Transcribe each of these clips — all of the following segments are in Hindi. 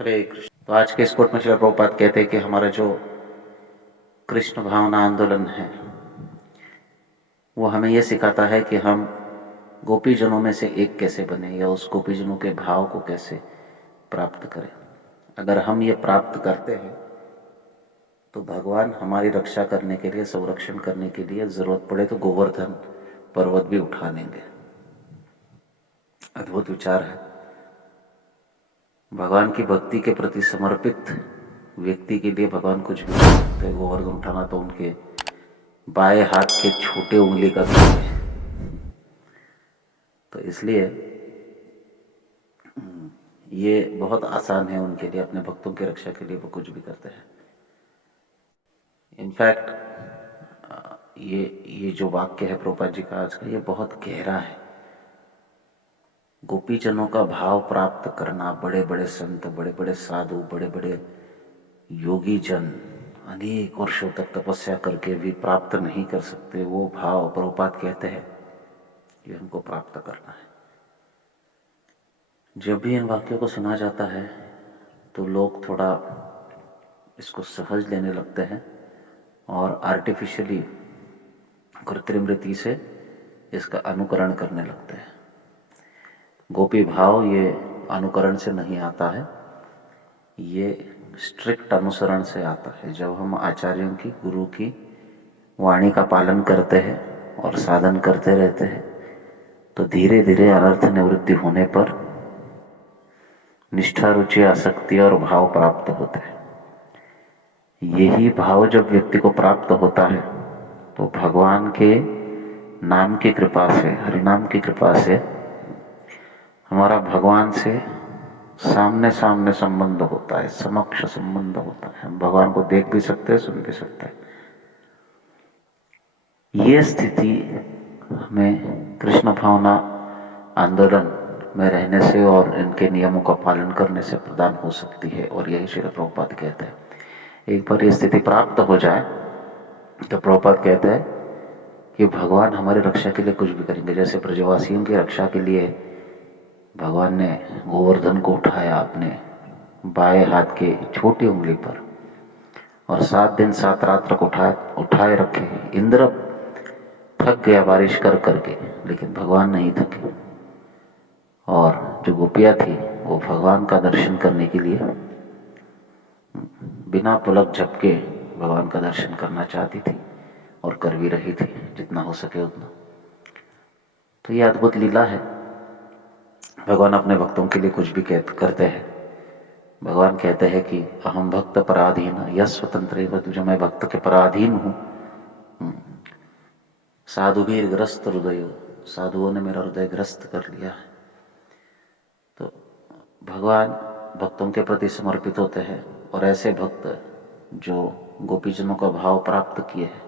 हरे कृष्ण। तो आज के इस कोट में श्रील प्रभुपाद कहते हैं कि हमारा जो कृष्ण भावना आंदोलन है वो हमें ये सिखाता है कि हम गोपीजनों में से एक कैसे बने या उस गोपीजनों के भाव को कैसे प्राप्त करें। अगर हम ये प्राप्त करते हैं तो भगवान हमारी रक्षा करने के लिए, संरक्षण करने के लिए जरूरत पड़े तो गोवर्धन पर्वत भी उठा लेंगे। अद्भुत विचार है। भगवान की भक्ति के प्रति समर्पित व्यक्ति के लिए भगवान कुछ भी कर सकते हैं। गोवर्धन उठाना तो उनके बाएं हाथ के छोटे उंगली का काम है। तो इसलिए ये बहुत आसान है उनके लिए, अपने भक्तों की रक्षा के लिए वो कुछ भी करते हैं। इनफैक्ट ये जो वाक्य है प्रभुपाद जी का आज का, ये बहुत गहरा है। गोपीजनों का भाव प्राप्त करना, बड़े बड़े संत, बड़े बड़े साधु, बड़े बड़े योगी जन अनेक वर्षों तक तपस्या करके भी प्राप्त नहीं कर सकते। वो भाव प्रभुपाद कहते हैं कि हमको प्राप्त करना है। जब भी इन वाक्यों को सुना जाता है तो लोग थोड़ा इसको सहज लेने लगते हैं और आर्टिफिशियली, कृत्रिम रीति से इसका अनुकरण करने लगते हैं। गोपी भाव ये अनुकरण से नहीं आता है, ये स्ट्रिक्ट अनुसरण से आता है। जब हम आचार्यों की, गुरु की वाणी का पालन करते हैं और साधन करते रहते हैं तो धीरे धीरे अनर्थ निवृत्ति होने पर निष्ठा, रुचि, आसक्ति और भाव प्राप्त होते हैं। यही भाव जब व्यक्ति को प्राप्त होता है तो भगवान के नाम की कृपा से, हरिनाम की कृपा से हमारा भगवान से सामने सामने संबंध होता है, समक्ष संबंध होता है। हम भगवान को देख भी सकते हैं, सुन भी सकते हैं। ये स्थिति हमें कृष्ण भावना आंदोलन में रहने से और इनके नियमों का पालन करने से प्रदान हो सकती है। और यही श्रील प्रभुपाद कहते हैं। एक बार ये स्थिति प्राप्त हो जाए तो प्रभुपाद कहते हैं कि भगवान हमारी रक्षा के लिए कुछ भी करेंगे। जैसे ब्रजवासियों की रक्षा के लिए भगवान ने गोवर्धन को उठाया अपने बाएं हाथ के छोटी उंगली पर और 7 दिन 7 रात तक उठाए रखे। इंद्र थक गया बारिश कर करके, लेकिन भगवान नहीं थके। और जो गोपियां थी वो भगवान का दर्शन करने के लिए बिना पलक झपके भगवान का दर्शन करना चाहती थी और कर भी रही थी, जितना हो सके उतना। तो ये अद्भुत लीला है। भगवान अपने भक्तों के लिए कुछ भी करते हैं। भगवान कहते हैं कि अहम भक्त पराधीन यह स्वतंत्र, जो मैं भक्त के पराधीन हूं। साधु भी ग्रस्त हृदय, साधुओं ने मेरा हृदय ग्रस्त कर लिया है। तो भगवान भक्तों के प्रति समर्पित होते हैं और ऐसे भक्त जो गोपीजनों का भाव प्राप्त किए हैं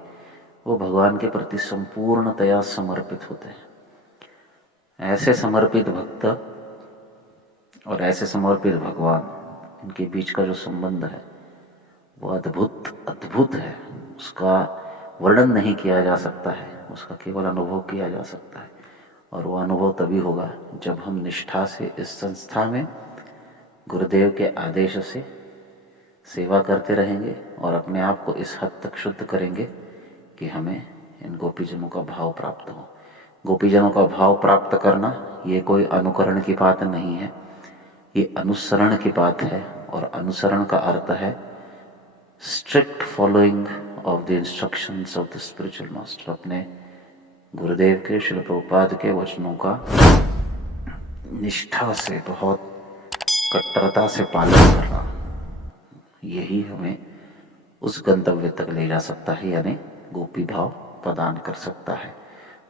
वो भगवान के प्रति संपूर्णतया समर्पित होते हैं। ऐसे समर्पित भक्त और ऐसे समर्पित भगवान, इनके बीच का जो संबंध है वो अद्भुत अद्भुत है। उसका वर्णन नहीं किया जा सकता है, उसका केवल अनुभव किया जा सकता है। और वो अनुभव तभी होगा जब हम निष्ठा से इस संस्था में गुरुदेव के आदेश से सेवा करते रहेंगे और अपने आप को इस हद तक शुद्ध करेंगे कि हमें इन गोपीजनों का भाव प्राप्त हो। गोपीजनों का भाव प्राप्त करना ये कोई अनुकरण की बात नहीं है, ये अनुसरण की बात है। और अनुसरण का अर्थ है strict following of the instructions of the spiritual master. अपने गुरुदेव के, श्रील प्रभुपाद के वचनों का निष्ठा से, बहुत कट्टरता से पालन करना, यही हमें उस गंतव्य तक ले जा सकता है, यानी गोपी भाव प्रदान कर सकता है।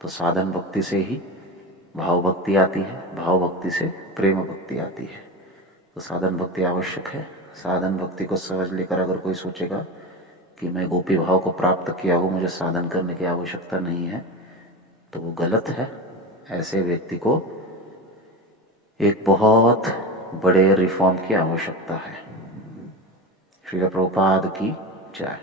तो साधन भक्ति से ही भाव भक्ति आती है, भाव भक्ति से प्रेम भक्ति आती है। तो साधन भक्ति आवश्यक है। साधन भक्ति को सहज लेकर अगर कोई सोचेगा कि मैं गोपी भाव को प्राप्त किया हूं, मुझे साधन करने की आवश्यकता नहीं है, तो वो गलत है। ऐसे व्यक्ति को एक बहुत बड़े रिफॉर्म की आवश्यकता है। श्रील प्रभुपाद की जय।